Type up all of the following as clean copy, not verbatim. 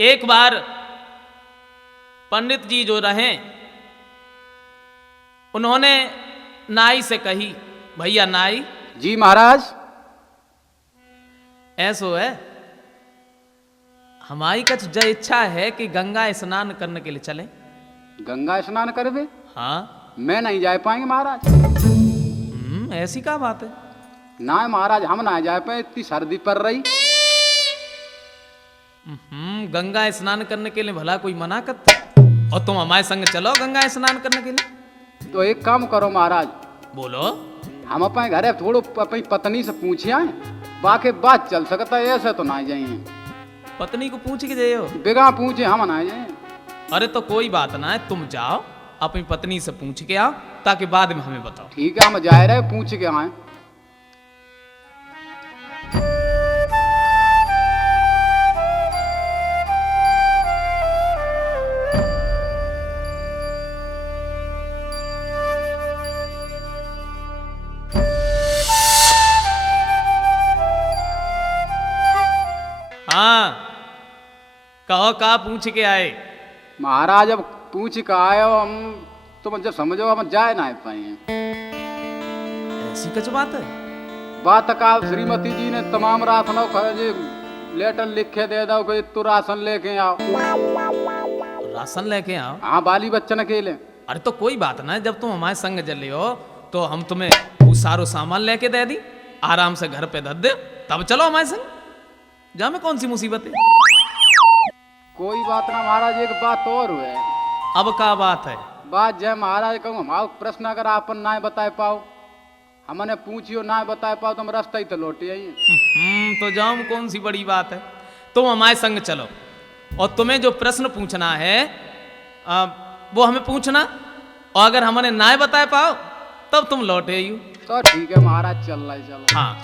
एक बार पंडित जी जो रहे उन्होंने नाई से कही, भैया नाई। जी महाराज। ऐसो है, हमारी कछ जो इच्छा है कि गंगा स्नान करने के लिए चले। गंगा स्नान करवे? हाँ। मैं नहीं जा पाएंगे महाराज। ऐसी क्या बात है? ना महाराज, हम ना जा पाए, इतनी सर्दी पड़ रही। गंगा स्नान करने के लिए भला कोई मना करता? और तुम हमारे संग चलो गंगा स्नान करने के लिए। तो एक काम करो महाराज। बोलो। हम अपने घरे थोड़ो अपनी पत्नी से पूछे आए, बाकी बात चल सकता है, ऐसे तो ना जाइए। पत्नी को पूछ के जाइयो? बिना पूछे हम ना जाए। अरे तो कोई बात ना है, तुम जाओ अपनी पत्नी से पूछ के आओ, ताकि बाद में हमें बताओ। ठीक है, हम जा रहे पूछ के आए। हाँ, कहो का पूछ के आए? महाराज अब पूछ के आए हो, हम तुम जब समझो हम जाए ना पाए। ऐसी कुछ बात है? बात का श्रीमती जी ने तमाम राशनों खर्च लेटर लिख के दे दो कि तू राशन लेके आओ। राशन लेके आओ? हाँ, बाली बच्चन के लिए। अरे तो कोई बात ना, जब तुम हमारे संग चले हो तो हम तुम्हें वो सारो सामान लेके दे दी, आराम से घर पे धर दे, तब चलो हमारे संग। जा में कौन सी मुसीबत है? कोई बात ना महाराज, एक बात और है। अब क्या बात है? बात जय महाराज कहूँ, हमारा प्रश्न अगर आपन ना बता पाओ, हमने पूछियो ना बता पाओ तो हम रास्ता ही तो लौटे आइए। तो जाओ, कौन सी बड़ी बात है, तुम हमारे संग चलो और तुम्हें जो प्रश्न पूछना है वो हमें पूछना, और अगर हमने ना बता पाओ तब तुम लौटे आइयो। तो ठीक है महाराज, चल रहा है, चलो। हाँ।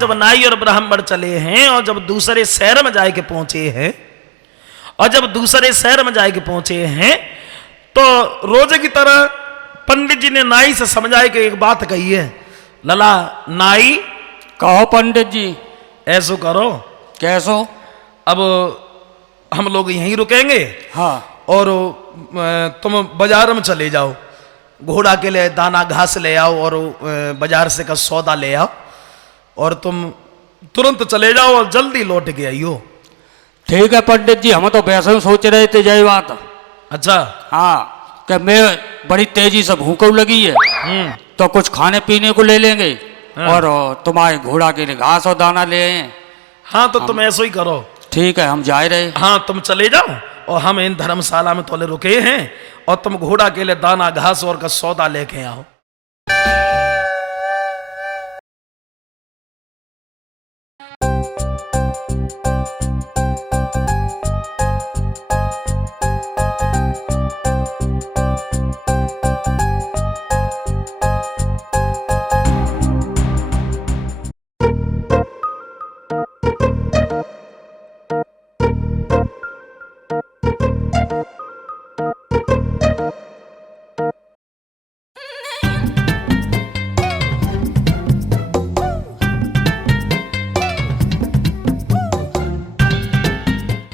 जब नाई और ब्राह्मण चले हैं और जब दूसरे शहर में जाके पहुंचे हैं, और जब दूसरे शहर में जाके पहुंचे हैं तो रोज की तरह पंडित जी ने नाई से समझाए कि एक बात कही है। लला नाई। कहो पंडित जी। ऐसो करो। कैसो? अब हम लोग यहीं रुकेंगे। हाँ। और तुम बाजार में चले जाओ, घोड़ा के लिए दाना घास ले आओ और बाजार से का सौदा ले आओ, और तुम तुरंत चले जाओ और जल्दी लौट के आइयो। ठीक है पंडित जी, हम तो वैसे ही सोच रहे थे जय बात। अच्छा। हाँ, कि मैं बड़ी तेजी से भूख लगी है तो कुछ खाने पीने को ले लेंगे। हाँ। और तुम्हारे घोड़ा के लिए घास और दाना ले आए। हाँ, तो तुम ऐसा ही करो। ठीक है, हम जा रहे। हाँ, तुम चले जाओ और हम इन धर्मशाला में तोले रुके हैं, और तुम घोड़ा के लिए दाना घास और का सौदा लेके आओ।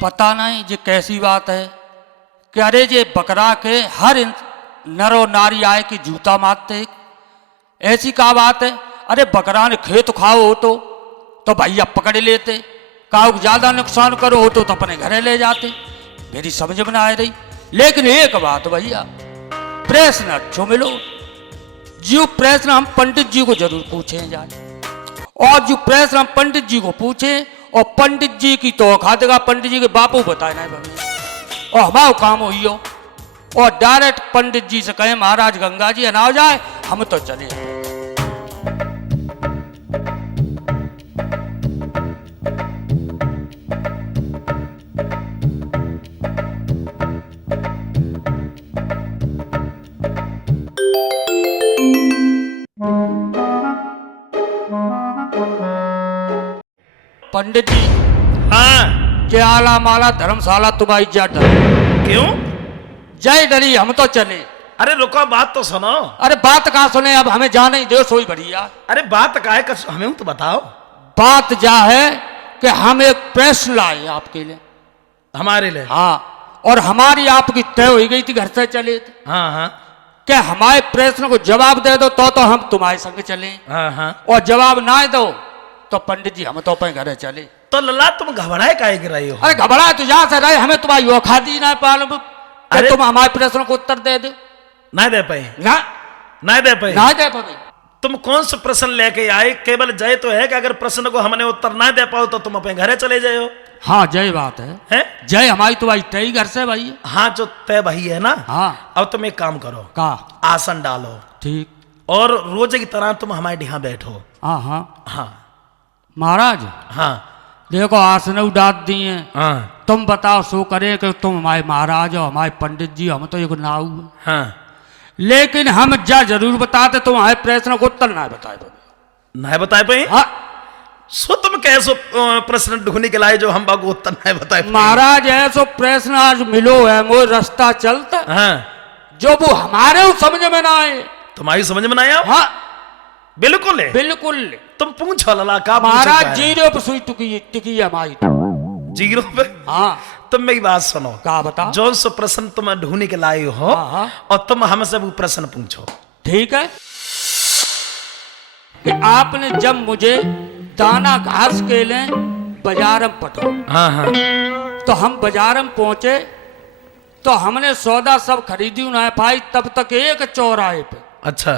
पता नहीं ये कैसी बात है कि अरे ये बकरा के हर नर और नारी आए कि जूता मारते। ऐसी क्या बात है? अरे बकरा ने खेत खाओ हो तो भैया पकड़ लेते, काऊ ज्यादा नुकसान करो हो तो अपने घरे ले जाते। मेरी समझ में ना आ रही। लेकिन एक बात भैया, प्रश्न अच्छो मिलो, जो प्रश्न हम पंडित जी को जरूर पूछे जाए, और जो प्रश्न हम पंडित जी को पूछे और पंडित जी की तो खादेगा पंडित जी के बापू बताए ना भगवान, और हमारा काम हो ही हो, और डायरेक्ट पंडित जी से कहे महाराज गंगा जी ना हो जाए, हम तो चले। पंडित जी। हाँ। के आला माला धर्मशाला तुम्हारी इज्जत है। क्यों? जय डरी, हम तो चले। अरे रुको, बात तो सुनो। अरे बात कहाँ सुने, अब हमें जाने ही दो, सोई बढ़िया। अरे बात का है, हमें तो बताओ। बात जा है कि हम एक प्रश्न लाए आपके लिए। हमारे लिए? हाँ, और हमारी आपकी तय हो गई थी, घर से चले थे। हाँ हाँ क्या हमारे प्रश्न को जवाब दे दो तो हम तुम्हारे संग चले, हाँ हाँ। और जवाब ना दो तो पंडित जी हम तो अपने घरे चले। तो लल्ला तुम घबराए काहे कर रही हो? अरे घबरा तो जहां से रहे, हमें तुम्हारी औखा दी ना पालम, अरे तुम हमारे प्रश्न को उत्तर दे दो। ना दे पाए? ना ना दे पाए? ना दे पाए। तुम कौन सा प्रश्न लेके आए? केवल जय तो है कि अगर प्रश्न को हमने उत्तर ना दे पाओ तो तुम अपने घरे चले जाओ। हाँ जय बात है, हैं? जय हमारी तो भाई तय घर से भाई। हाँ, जो तय भाई है ना। हाँ। अब तुम एक काम करो, का आसन डालो ठीक, और रोज की तरह तुम हमारे यहाँ बैठो। हाँ हाँ हाँ महाराज। हाँ देखो आसन डाल दिए, हाँ तुम बताओ सो करे कि तुम हमारे महाराज हो, हमारे पंडित जी, हम तो एक नाव है। हाँ। लेकिन हम जरूर बताते, तुम हमारे प्रश्न को उत्तर ना बताए। ना बताए पाए? हाँ सो तुम कैसो प्रश्न ढूंढने के लाए जो हम बाबू उत्तर नहीं बताए पाए? महाराज ऐसो प्रश्न आज मिलो है, वो रास्ता चलता हाँ। जो वो हमारे समझ में ना आए। तुम्हारी समझ में ना आया? हाँ बिल्कुल है। बिल्कुल। तुम पूछो लला, का महाराज जीरो पे सुई टिकी है हमारी। जीरो पे? हाँ। तुम मेरी बात सुनो। का बता? जो सो प्रश्न तुम ढूंढने के लाए हो, हाँ, हाँ। और तुम हमसे वो प्रश्न पूछो। ठीक है कि आपने जब मुझे दाना घास के लिए बाजार में पठो, हाँ हाँ तो हम बाजार में पहुंचे तो हमने सौदा सब खरीदी ना पाई, तब तक एक चौराहे पे अच्छा।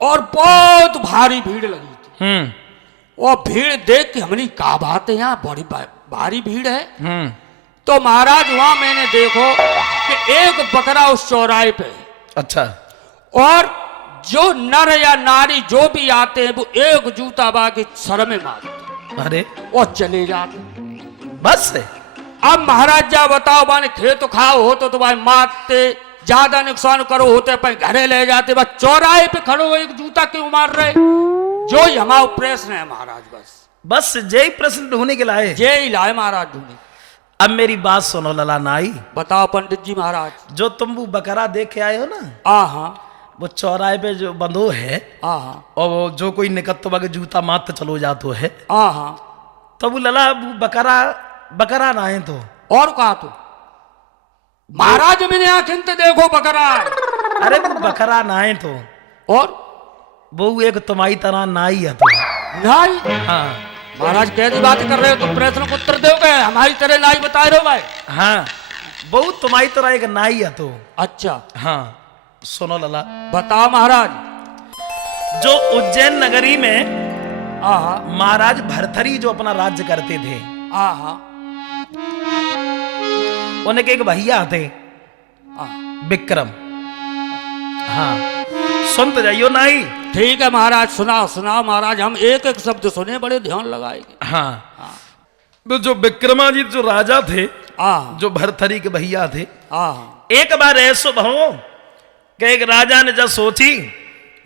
और बहुत भारी भीड़ लगी थी। और भीड़ देख के हमने कहा बात है, यहाँ बड़ी भारी भीड़ है। तो महाराज वहां मैंने देखो कि एक बकरा उस चौराहे पे है। अच्छा। और जो नर या नारी जो भी आते हैं वो एक जूता बाकी सर में मारते अरे और चले जाते। बस है। अब महाराज जा बताओ, माने खेत खाओ हो तो तुम्हारे मारते, ज्यादा नुकसान करो होते अपन घरे ले जाते, बस चौराहे पे खड़ो हो एक जूता क्यों मार रहे? जो ही हमारा प्रश्न है महाराज, बस जय प्रश्न ढूंढने के लाए। जे ही लाए महाराज ढूंढे। अब मेरी बात सुनो लला नाई। बताओ पंडित जी महाराज। जो तुम वो बकरा देख के आए हो ना, हाँ वो चौराहे पे जो बंधो है, हाँ और वो जो कोई निकत्तो बागे जूता मारते चलो जातो है, हाँ। तो वो लला वो बकरा ना है तो और कहा तो महाराज मैंने आखिर तो देखो बकरा है। अरे वो बकरा ना है तो, और वो एक तुम्हारी तरह नाई है तो। नाई? हाँ महाराज कैसी बात कर रहे हो तुम? प्रश्न को उत्तर दोगे? हमारी तरह नाई बता रहे हो भाई? हाँ, वो तुम्हारी तरह एक नाई है तो। अच्छा हाँ सुनो लला, बताओ महाराज। जो उज्जैन नगरी में हाँ महाराज भरथरी जो अपना राज्य करते थे, हाँ उनके एक भैया थे हाँ। विक्रम। हाँ सुन तो जाइयो नाई। ठीक है महाराज, सुनाओ सुनाओ महाराज, हम एक एक शब्द सुने, बड़े ध्यान लगाएंगे। हाँ तो जो विक्रमादित्य जो राजा थे, हाँ जो भरथरी के भैया थे, हाँ एक बार ऐसो भाव कि एक राजा ने जब सोची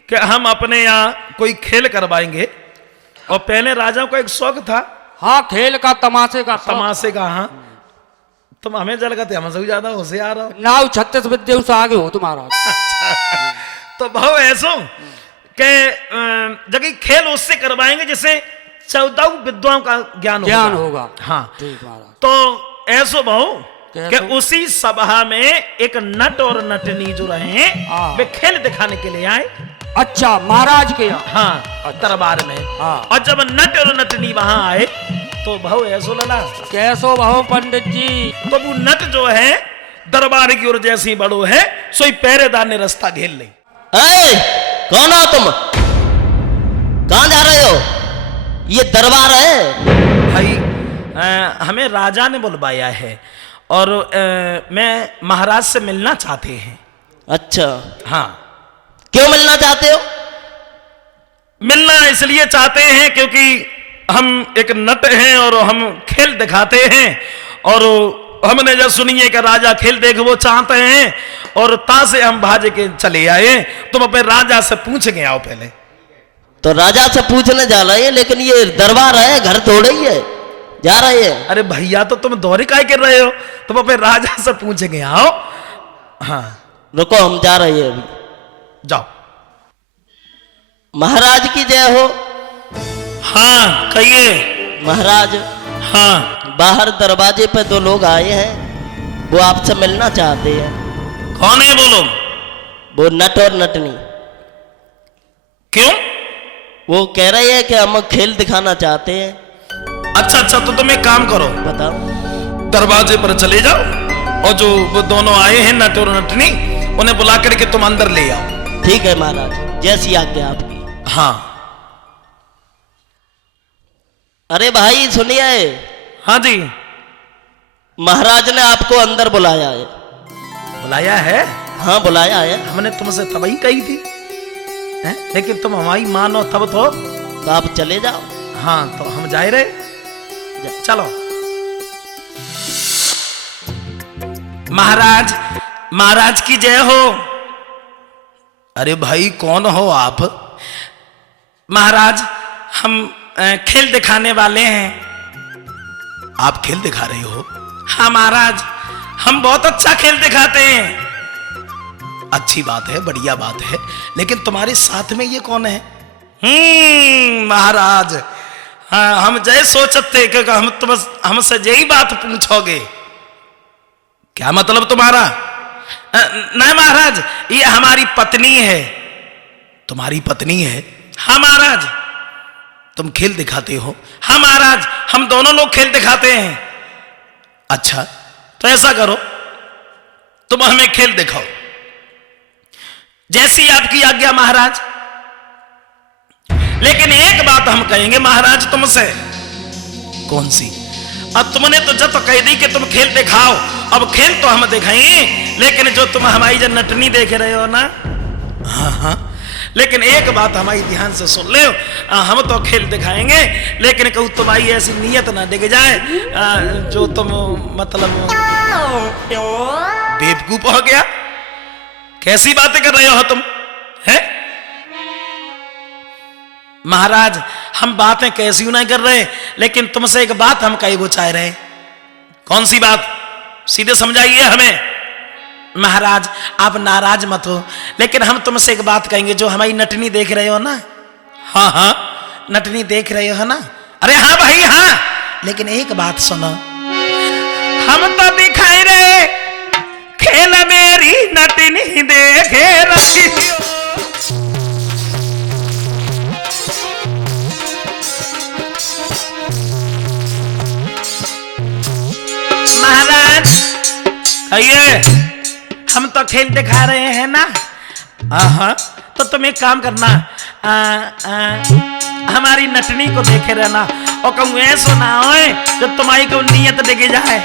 कि हम अपने यहाँ कोई खेल करवाएंगे, और पहले राजा को एक शौक था हाँ, खेल का तमाशे का शौक। तमाशे का। हाँ तुम हमें जल गए, हमसे भी ज्यादा होशियार हो। नाव 36 विद्या से आगे हो तुम्हारा। तो भाव ऐसो कि जगह खेल उससे करवाएंगे जिससे 14 विद्वाओं का ज्ञान होगा। हाँ ठीक महाराज। तो ऐसो भाव कि कैसे? उसी सभा में एक नट और नटनी जो रहे हाँ। वे खेल दिखाने के लिए आए। अच्छा महाराज के यहाँ? हाँ दरबार में। हाँ। और जब नट और नटनी वहां आए तो भाव ऐसो लला, कैसो भाव पंडित जी? तो वो नट जो है दरबार की ओर जैसे ही बड़ो है, सोई पहरेदार ने रास्ता घेर ली। कौन हो तुम? कहां जा रहे हो? ये दरबार है भाई हमें राजा ने बुलवाया है और मैं महाराज से मिलना चाहते हैं। अच्छा, हाँ। क्यों मिलना चाहते हो? मिलना इसलिए चाहते हैं क्योंकि हम एक नट हैं और हम खेल दिखाते हैं, और हमने जब सुनिए कि राजा खेल देख वो चाहते हैं, और ता से हम भाजे के चले आए। तुम अपने राजा से पूछ के आओ पहले। तो राजा से पूछने जा रहे हैं, लेकिन ये दरबार है, घर थोड़े ही है, जा रहे हैं। अरे भैया तो तुम दौरे काय कर रहे हो, तुम अपने राजा से पूछ के आओ। हाँ रुको, हम जा रहे हैं अभी। जाओ। महाराज की जय हो। हाँ कहिए। महाराज, हाँ। बाहर दरवाजे पे 2 लोग आए हैं, वो आपसे मिलना चाहते हैं। कौन है वो लोग? वो नट और नटनी। क्यों? वो कह रहे हैं कि हम खेल दिखाना चाहते हैं। अच्छा अच्छा, तो तुम एक काम करो, बताओ। दरवाजे पर चले जाओ और जो वो दोनों आए हैं नट और नटनी, उन्हें बुला करके तुम अंदर ले आओ। ठीक है महाराज, जैसी आज्ञा आपकी। हाँ। अरे भाई सुनिए, हाँ जी। महाराज ने आपको अंदर बुलाया है। बुलाया है? हाँ बुलाया है। हमने तुमसे तब ही कही थी हैं? लेकिन तुम हमारी मानो तब तो। आप चले जाओ। हाँ तो हम जा रहे। चलो। महाराज, महाराज की जय हो। अरे भाई कौन हो आप? महाराज, हम खेल दिखाने वाले हैं। आप खेल दिखा रहे हो? हाँ महाराज, हम बहुत अच्छा खेल दिखाते हैं। अच्छी बात है, बढ़िया बात है, लेकिन तुम्हारे साथ में ये कौन है? महाराज, हाँ हम जय सोचते कि हम तुम हमसे यही बात पूछोगे। क्या मतलब तुम्हारा? नहीं महाराज, ये हमारी पत्नी है। तुम्हारी पत्नी है? हाँ महाराज। तुम खेल दिखाते हो? हाँ महाराज, हम दोनों लोग खेल दिखाते हैं। अच्छा, तो ऐसा करो, तुम हमें खेल दिखाओ, जैसी आपकी आज्ञा महाराज। लेकिन एक बात हम कहेंगे महाराज तुमसे। कौन सी? अब तुमने तो जब तो कह दी कि तुम खेल दिखाओ, अब खेल तो हम दिखाएंगे, लेकिन जो तुम हमारी जो नटनी देख रहे हो ना, हाँ हाँ, लेकिन एक बात हमारी ध्यान से सुन ले, हम तो खेल दिखाएंगे, लेकिन कहूँ तुम्हारी ऐसी नीयत ना दिख जाए जो तुम मतलब बेवकूफ हो गया। कैसी बातें कर रहे हो तुम? हैं? महाराज, हम बातें कैसी नहीं कर रहे, लेकिन तुमसे एक बात हम कही वो चाह रहे। कौन सी बात? सीधे समझाइए हमें। महाराज, आप नाराज मत हो, लेकिन हम तुमसे एक बात कहेंगे। जो हमारी नटनी देख रहे हो ना, हाँ हाँ, नटनी देख रहे हो ना? अरे हाँ भाई हाँ, लेकिन एक बात सुनो, हम तो दिखाई रहे खेल मेरी नटनी देखे रही हो। महाराज आइए, हम तो खेल दिखा रहे हैं ना। हाँ, तो तुम एक काम करना, हमारी नटनी को देखे रहना और कहूँ ऐसा ना हो जो तुम्हारी को नीयत दिख जाए।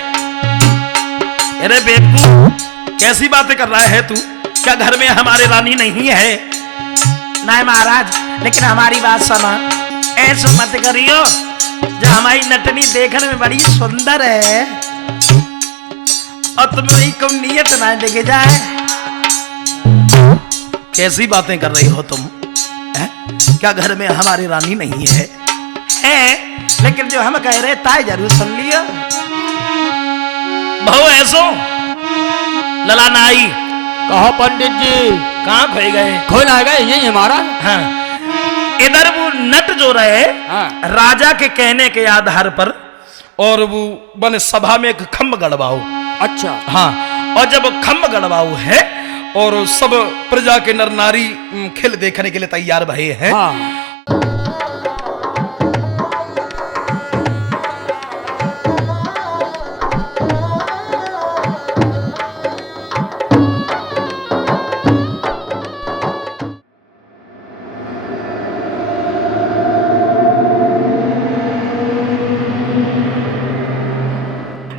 अरे बेवकूफ, कैसी बातें कर रहा है तू? क्या घर में हमारे रानी नहीं है? नहीं महाराज, लेकिन हमारी बात सुना, ऐसा मत करियो, जो हमारी नटनी देखने में बड़ी सुंदर है और तुम्हारी को नीयत ना दिख जाए। कैसी बातें कर रही हो तुम? क्या घर में हमारी रानी नहीं है? लेकिन जो हम कह रहे ताई जरूर सुन लियो। बहु ऐसो ललाना आई। कहो पंडित जी, कहाँ खोए गए? खोल आ गए यही हमारा। हाँ, इधर वो नट जो रहे, हाँ। राजा के कहने के आधार पर, और वो बने सभा में एक खम्भ गड़वाओ। अच्छा। हाँ, और जब खम्भ गड़वाओ है और सब प्रजा के नर नारी खेल देखने के लिए तैयार भये हैं। हाँ।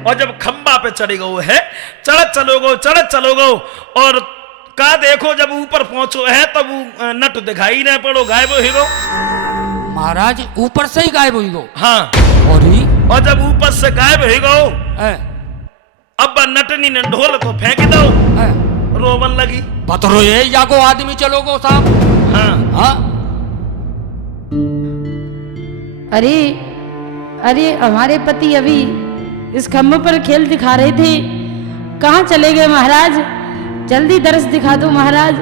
और जब खंबा पे चढ़ गए है, चढ़त चलोगो और का देखो जब ऊपर पहुंचो है तब नट दिखाई नहीं पड़ो, गायब हो गो। महाराज ऊपर से ही गायब हुई गो। हाँ, और जब ऊपर से गायब हो गो, अब नटनी ने ढोल को फेंक दो, रोवन लगी। पत्रो ये जागो आदमी चलोगो साहब। हाँ हाँ। अरे अरे, हमारे पति अभी इस खम्भ पर खेल दिखा रहे थे, कहाँ चले गए महाराज? जल्दी दर्श दिखा दो महाराज।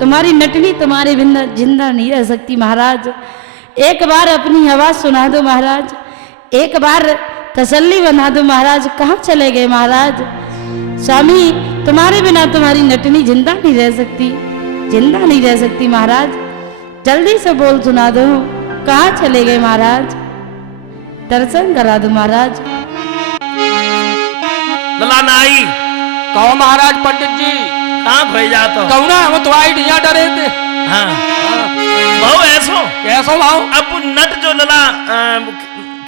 तुम्हारी नटनी तुम्हारे बिना जिंदा नहीं रह सकती महाराज। एक बार अपनी आवाज सुना दो महाराज, एक बार तसल्ली बना दो महाराज। कहाँ चले गए महाराज? स्वामी तुम्हारे बिना तुम्हारी नटनी जिंदा नहीं रह सकती, जिंदा नहीं रह सकती महाराज। जल्दी से बोल सुना दो, कहाँ चले गए महाराज? दर्शन करा दो महाराज। लला नाई कहो महाराज पंडित जी। कहाँ भेजा तो? कहू ना हम तो आई ढिया डरे थे। हाँ बहु ऐसो कैसो भाव? अब नट जो लला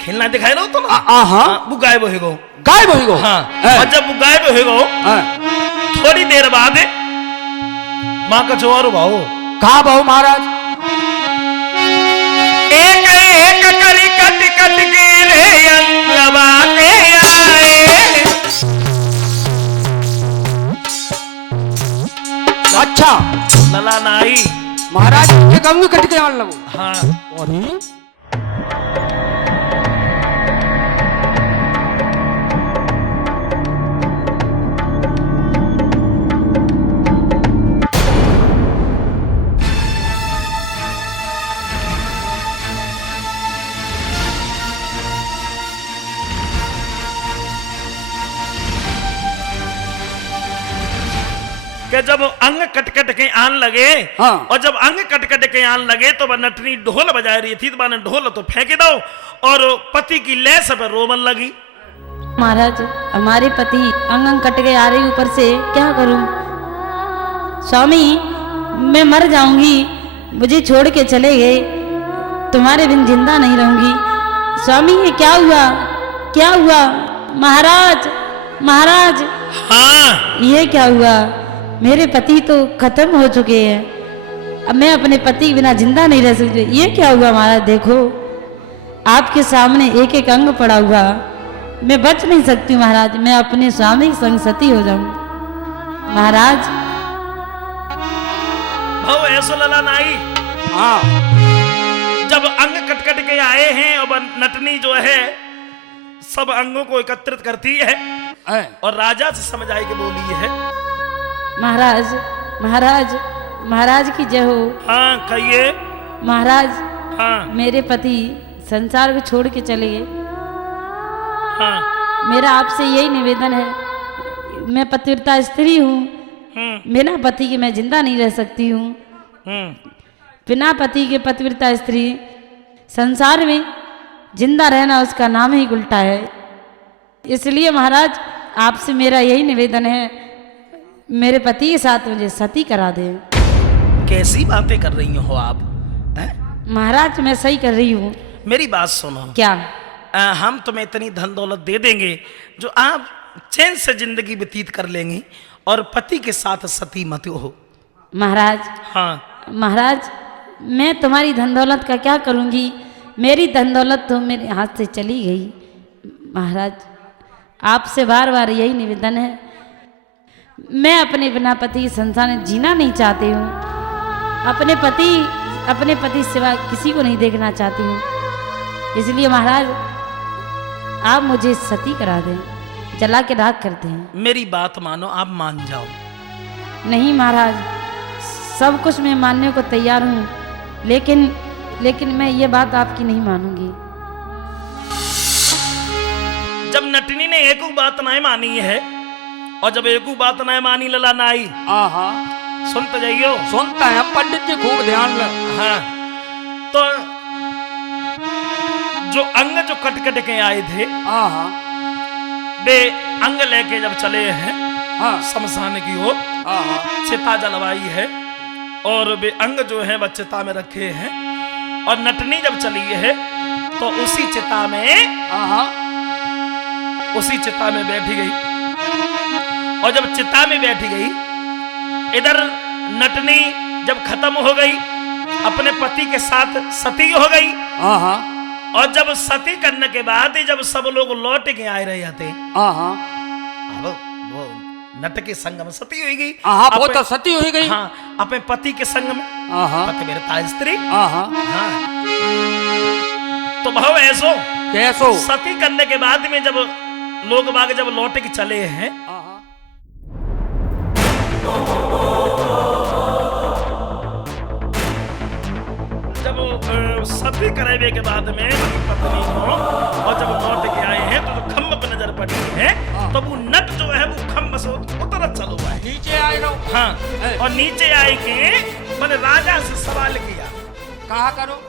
खेलना दिखाई रहो तो ना हाँ वो गायब हो गो। गायब हो गो। हाँ और जब वो गायब हो गो थोड़ी देर बाद माँ का जोर भाव कहा भाव महाराज? एक एक करी कट कट गिरे अंगवा के आए। अच्छा लला नाई महाराज ये कहूँगी कट के मान लो। हाँ अरे कि जब अंग कट कट के आन लगे हाँ। और जब अंग कट कट के आन लगे तो वह नटनी ढोल बजा रही थी, तो मैंने ढोल तो फेंक दो और पति की लय सब रोमन लगी। महाराज हमारे पति अंग अंग कट गए आ रही ऊपर से, क्या करूं? स्वामी मैं मर जाऊंगी, मुझे छोड़ के चले गए, तुम्हारे बिन जिंदा नहीं रहूंगी। स्वामी ये क्या हुआ, क्या हुआ? महाराज महाराज हाँ ये क्या हुआ? मेरे पति तो खत्म हो चुके हैं, अब मैं अपने पति के बिना जिंदा नहीं रह सकती। ये क्या हुआ महाराज? देखो आपके सामने एक एक अंग पड़ा हुआ, मैं बच नहीं सकती महाराज, मैं अपने स्वामी के संग सती हो जाऊं महाराज। भाव ऐसो लला नाई हाँ जब अंग कट कट के आए हैं और नटनी जो है सब अंगों को एकत्रित करती है और राजा से समझ आई के बोली है। महाराज महाराज महाराज की जय हो। हाँ कहिए। महाराज हाँ मेरे पति संसार को छोड़ के चले गए, हाँ मेरा आपसे यही निवेदन है, मैं पतिव्रता स्त्री हूँ, बिना पति के मैं जिंदा नहीं रह सकती हूँ। बिना पति के पतिव्रता स्त्री संसार में जिंदा रहना उसका नाम ही उल्टा है। इसलिए महाराज आपसे मेरा यही निवेदन है, मेरे पति के साथ मुझे सती करा दे। कैसी बातें कर रही हो आप? महाराज मैं सही कर रही हूँ। मेरी बात सुनो। क्या? हम तुम्हें इतनी धन दौलत दे देंगे जो आप चैन से जिंदगी व्यतीत कर लेंगी और पति के साथ सती मत हो। महाराज हाँ महाराज मैं तुम्हारी धन दौलत का क्या करूँगी? मेरी धन दौलत तो मेरे हाथ से चली गई। महाराज आपसे बार बार यही निवेदन है, मैं अपने बिना पति संसार में जीना नहीं चाहती हूँ, अपने पति सिवा किसी को नहीं देखना चाहती हूँ। इसलिए महाराज आप मुझे सती करा दें, जला के राख कर दें। मेरी बात मानो, आप मान जाओ। नहीं महाराज सब कुछ मैं मानने को तैयार हूँ, लेकिन मैं ये बात आपकी नहीं मानूंगी। जब नटनी ने एक बात नहीं मानी है और जब एक बात नहीं मानी लला नाई सुनते जाइयो। सुनता है पंडित जी, खूब ध्यान ल। हाँ तो जो अंग जो कट कट के आए थे वे अंग लेके जब चले हैं शमशान की ओर, चिता जलवाई है और वे अंग जो है वह चिता में रखे हैं और नटनी जब चली है तो उसी चिता में बैठी गई और जब चिता में बैठी गई इधर नटनी जब खत्म हो गई अपने पति के साथ सती हो गई और जब सती करने के बाद जब सब लोग लौट के आए रहे थे अब वो नट के संग में सती हो गई। वो तो सती हो गई। हाँ अपने पति के संग में पति मेरे था स्त्री। हाँ तो भाव ऐसो कैसो सती करने के बाद में जब लोग बाग जब लौट के चले हैं जब सती करेवे के बाद में पत्नी को और जब लौट के आए हैं तो खम्भ पे नजर पड़ी है तो वो नट जो है वो खम्भ से उतर चलो है नीचे आए लो। हाँ और नीचे आए के मैंने राजा से सवाल किया कहा करो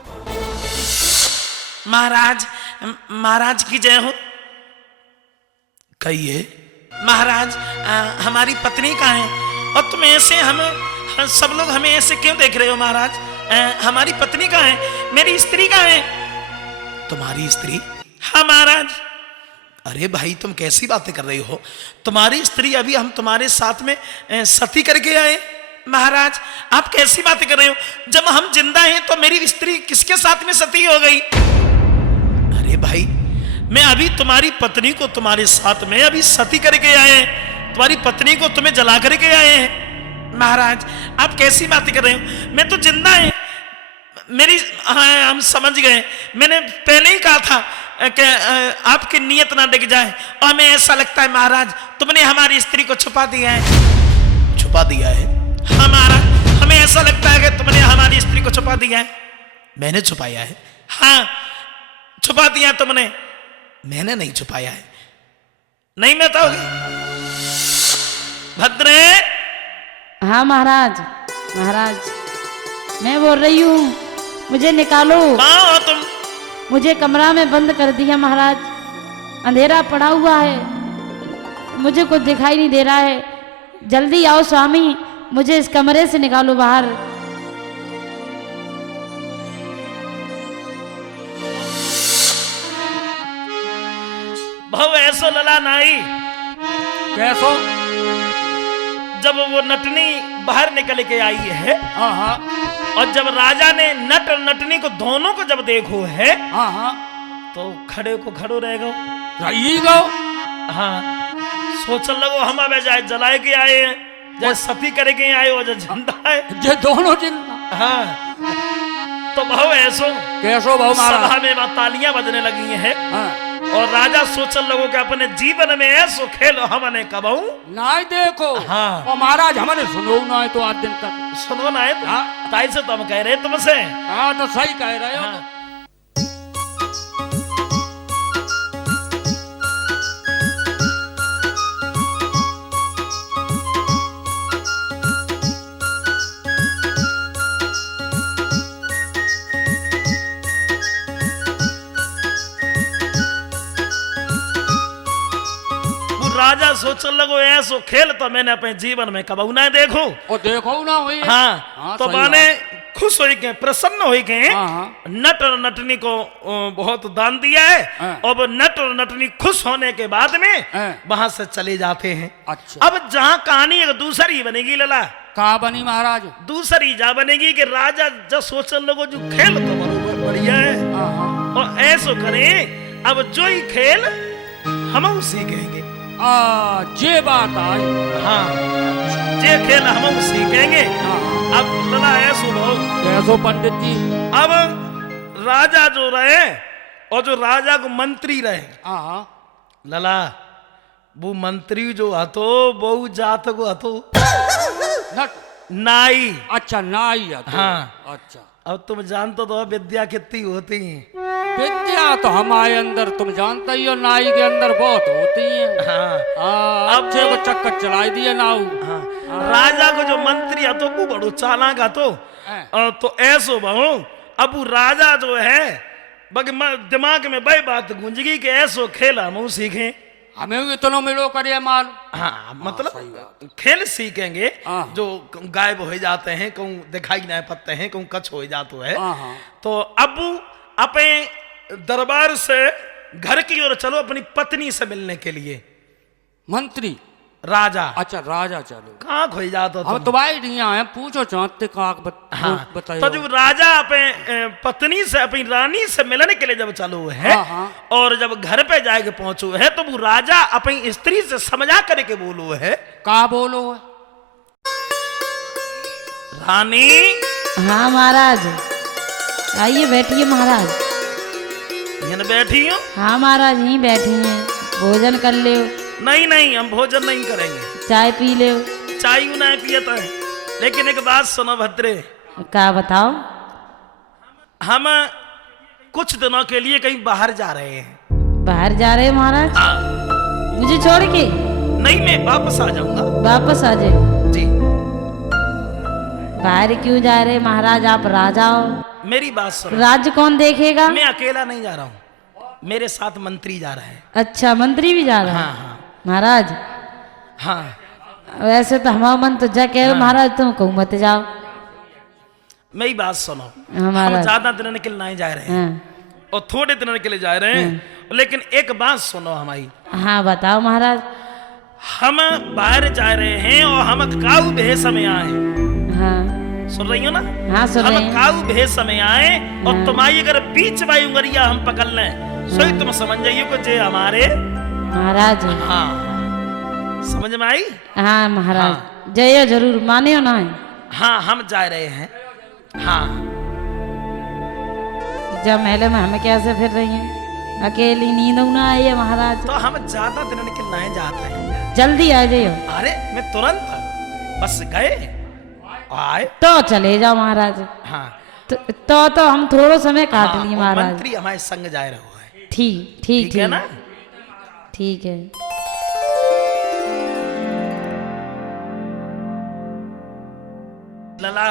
महाराज की जय हो। कहिए महाराज हमारी पत्नी कहाँ है और तुम ऐसे हमें सब लोग हमें ऐसे क्यों देख रहे हो महाराज? हमारी पत्नी कहाँ है, मेरी स्त्री कहाँ है? तुम्हारी स्त्री? हाँ महाराज। अरे भाई तुम कैसी बातें कर रही हो, तुम्हारी स्त्री अभी हम तुम्हारे साथ में सती करके आए। महाराज आप कैसी बातें कर रहे हो, जब हम जिंदा हैं तो मेरी स्त्री किसके साथ में सती हो गई? अरे भाई मैं अभी तुम्हारी पत्नी को तुम्हारे साथ में अभी सती करके आए हैं, तुम्हारी पत्नी को तुम्हें जला करके आए हैं। महाराज आप कैसी बातें कर रहे हो, मैं तो जिंदा है मेरी। हाँ हम समझ गए, मैंने पहले ही कहा था कि आपकी नीयत ना दिख जाए और हमें ऐसा लगता है महाराज तुमने हमारी स्त्री को छुपा दिया है। छुपा दिया है? हाँ महाराज हमें ऐसा लगता है कि तुमने हमारी स्त्री को छुपा दिया है। मैंने छुपाया है? हाँ छुपा दिया तुमने। मैंने नहीं छुपाया है। नहीं मैं तो भद्रे। हाँ महाराज, महाराज मैं बोल रही हूँ, मुझे निकालो। हो तुम? मुझे कमरा में बंद कर दिया महाराज, अंधेरा पड़ा हुआ है, मुझे कुछ दिखाई नहीं दे रहा है। जल्दी आओ स्वामी, मुझे इस कमरे से निकालो बाहर। भाव ऐसो लला नाई कैसो? जब वो नटनी बाहर निकल के आई है हाँ हाँ और जब राजा ने नट और नटनी को दोनों को जब देखो है हाँ हाँ तो खड़े को खड़ो रह गो। रही गो। हाँ सोचने लगो हम अब जाए जलाए के आए हैं, जैसे सती करे के आए हो, जैसे झंडा है ये दोनों जिंदा। हाँ तो भाव ऐसो कैसो भाव सभा महाराज? में तालियां बजने लगी हैं हाँ। और राजा सोचने लगो कि अपने जीवन में ऐसो खेल हमने कबहू नाय देखो। हाँ। और महाराज हमने सुनो ना है तो आज दिन तक सुनो ना है तो हाँ। ताई से तुम कह रहे तुमसे। हाँ तो सही कह रहे हो। हाँ। राजा सोचने लगो ऐसो खेल तो मैंने अपने जीवन में कबहू ना देखो। और देखो ना हुई। हाँ तो सही माने बात। खुश हो गए, प्रसन्न हो गए। हाँ, हाँ। नट और नटनी को बहुत दान दिया है हाँ। अब नट और नटनी खुश होने के बाद में हाँ। वहां से चले जाते हैं। अच्छा। अब जहाँ कहानी एक दूसरी बनेगी लला, कहा बनी महाराज? दूसरी जा बनेगी कि राजा जब सोचने लगो जो खेल तो बरोबर बढ़िया है हाँ हाँ। और ऐसो करें अब जो ही खेल हम सीखेंगे। ये बात आई। हाँ ये खेल हम सीखेंगे। हाँ। अब लला ऐसो भाव कैसो पंडित जी? अब राजा जो रहे और जो राजा को मंत्री रहे, हाँ हाँ। लला वो मंत्री जो हतो बहु जात को हतो नट। नाई। अच्छा नाई है तो। हाँ। अच्छा अब तुम जानते तो विद्या कितनी होती है। विद्या तो हमारे अंदर तुम जानते ही हो, नाई के अंदर बहुत होती है। हाँ अब को चक्कर चलाई दिए नाऊ। हाँ। राजा को जो मंत्री हतो वो बड़ो चालाक हतो तो ऐसो बहु अब वो राजा जो है दिमाग में वही बात गूंज गई कि ऐसो खेल हम सीखें। हमें भी इतना मिलो करे माल। हाँ मतलब सही बात। खेल सीखेंगे हाँ। जो गायब हो जाते हैं, कहूँ दिखाई नहीं पड़ते हैं, कहूँ कच्छ हो जाते है। हाँ, हाँ। तो अब अपने दरबार से घर की ओर चलो अपनी पत्नी से मिलने के लिए। मंत्री? राजा। अच्छा राजा चलो। कहाँ खोई जाते हम तो भाई नहीं आए, पूछो चाहते कहाँ हाँ बताइए। तो जब राजा अपने पत्नी से अपनी रानी से मिलने के लिए जब चालू है हाँ, हाँ। और जब घर पे जाके पहुंचो है तो वो राजा अपनी स्त्री से समझा करके बोलो है। कहा बोलो है? रानी। हाँ महाराज, आइए बैठिए महाराज। यहाँ बैठी हूँ? हाँ महाराज यहीं बैठी हैं, भोजन कर ले। नहीं नहीं हम भोजन नहीं करेंगे, चाय पी ले। चाय नहीं पियता है। लेकिन एक बात सुनो भद्रे, क्या बताओ? हम कुछ दिनों के लिए कहीं बाहर जा रहे हैं। बाहर जा रहे हैं महाराज? हाँ, मुझे छोड़ के? नहीं, मैं वापस आ जाऊंगा। वापस आ जाए? जी। बाहर क्यों जा रहे महाराज? आप राजा हो। मेरी बात सुनो। राज्य कौन देखेगा? मैं अकेला नहीं जा रहा हूँ, मेरे साथ मंत्री जा रहा है। अच्छा, मंत्री भी जा रहा है? हाँ हाँ महाराज हाँ। वैसे तो हमारा मन तो जा कह महाराज तुम कहूँ मत जाओ। मेरी बात सुनो, हम महाराज ज्यादा दिन के लिए नहीं जा रहे हैं हाँ और थोड़े दिन के लिए जा रहे हैं, लेकिन एक बात सुनो हमारी। हाँ बताओ महाराज। हम बाहर जा रहे हैं और हम काऊ भेष में आए। हाँ सुन रही हो ना? हाँ सुन रहे हम हैं। काऊ भेष में आए और तुम्हारी अगर बीच वाई उंगलिया हम पकड़ लें, सोई तुम समझ जाइए को जे हमारे महाराज। हाँ, समझ में आई? हाँ महाराज जय जरूर माने हो ना? हाँ, हम जा रहे हैं। हाँ, जब महल में हमें कैसे फिर रही हैं? अकेली नींद ना आई है महाराज? तो हम ज्यादा दिन के लिए नहीं जाते हैं। जल्दी आ जाइयो। अरे मैं तुरंत बस गए आए। तो चले जाओ महाराज। हाँ, तो हम थोड़ो समय काट हाँ, लिए और महाराज। मंत्री हमारे संग जा रहे हो है। ठीक ठीक है ना? ठीक है। लला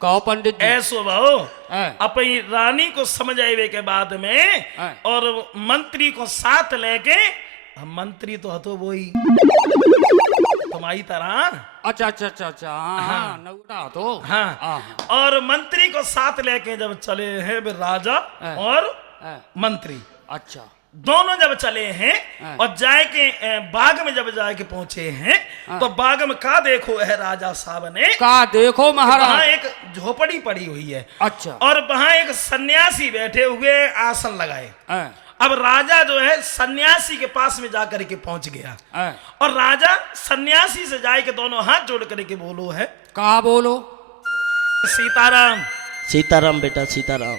कहो पंडित जी। ऐसो भाओ हाँ। अपनी रानी को समझ आए के बाद में हाँ। और मंत्री को साथ लेके, हम मंत्री तो हतो वही तुम्हारी तरह। अच्छा अच्छा अच्छा अच्छा हाँ हाँ नौरा तो हाँ, और मंत्री को साथ लेके जब चले हैं वे राजा हाँ। और हाँ। मंत्री अच्छा दोनों जब चले हैं हाँ। और जाए के बाग में जब जाए के पहुंचे हैं तो बाग में का देखो है राजा साहब ने, का देखो वहां महाराज। एक झोपड़ी पड़ी हुई है अच्छा और वहां एक सन्यासी बैठे हुए आसन लगाए। हाँ, अब राजा जो है सन्यासी के पास में जाकर के पहुंच गया हाँ। और राजा सन्यासी से जाए के दोनों हाथ जोड़ करके बोलो है, का बोलो? सीताराम। सीताराम बेटा सीताराम।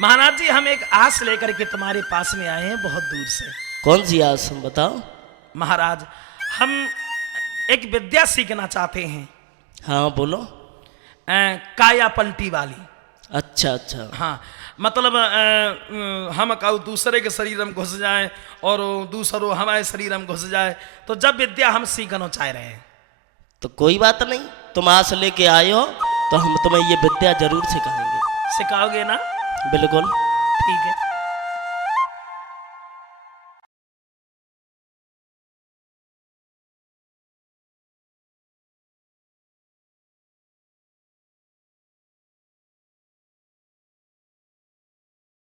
महाराज जी, हम एक आस लेकर के तुम्हारे पास में आए हैं बहुत दूर से। कौन सी आस बताओ? महाराज, हम एक विद्या सीखना चाहते हैं, हाँ बोलो। काया पलटी वाली। अच्छा अच्छा। हाँ, मतलब हम कहूँ दूसरे के शरीर में घुस जाए और दूसरो हमारे शरीर में घुस जाए, तो जब विद्या हम सीखना चाह रहे हैं। तो कोई बात नहीं, तुम आस लेके आए हो तो हम तुम्हें ये विद्या जरूर सिखाएंगे। सिखाओगे ना? बिल्कुल। ठीक है।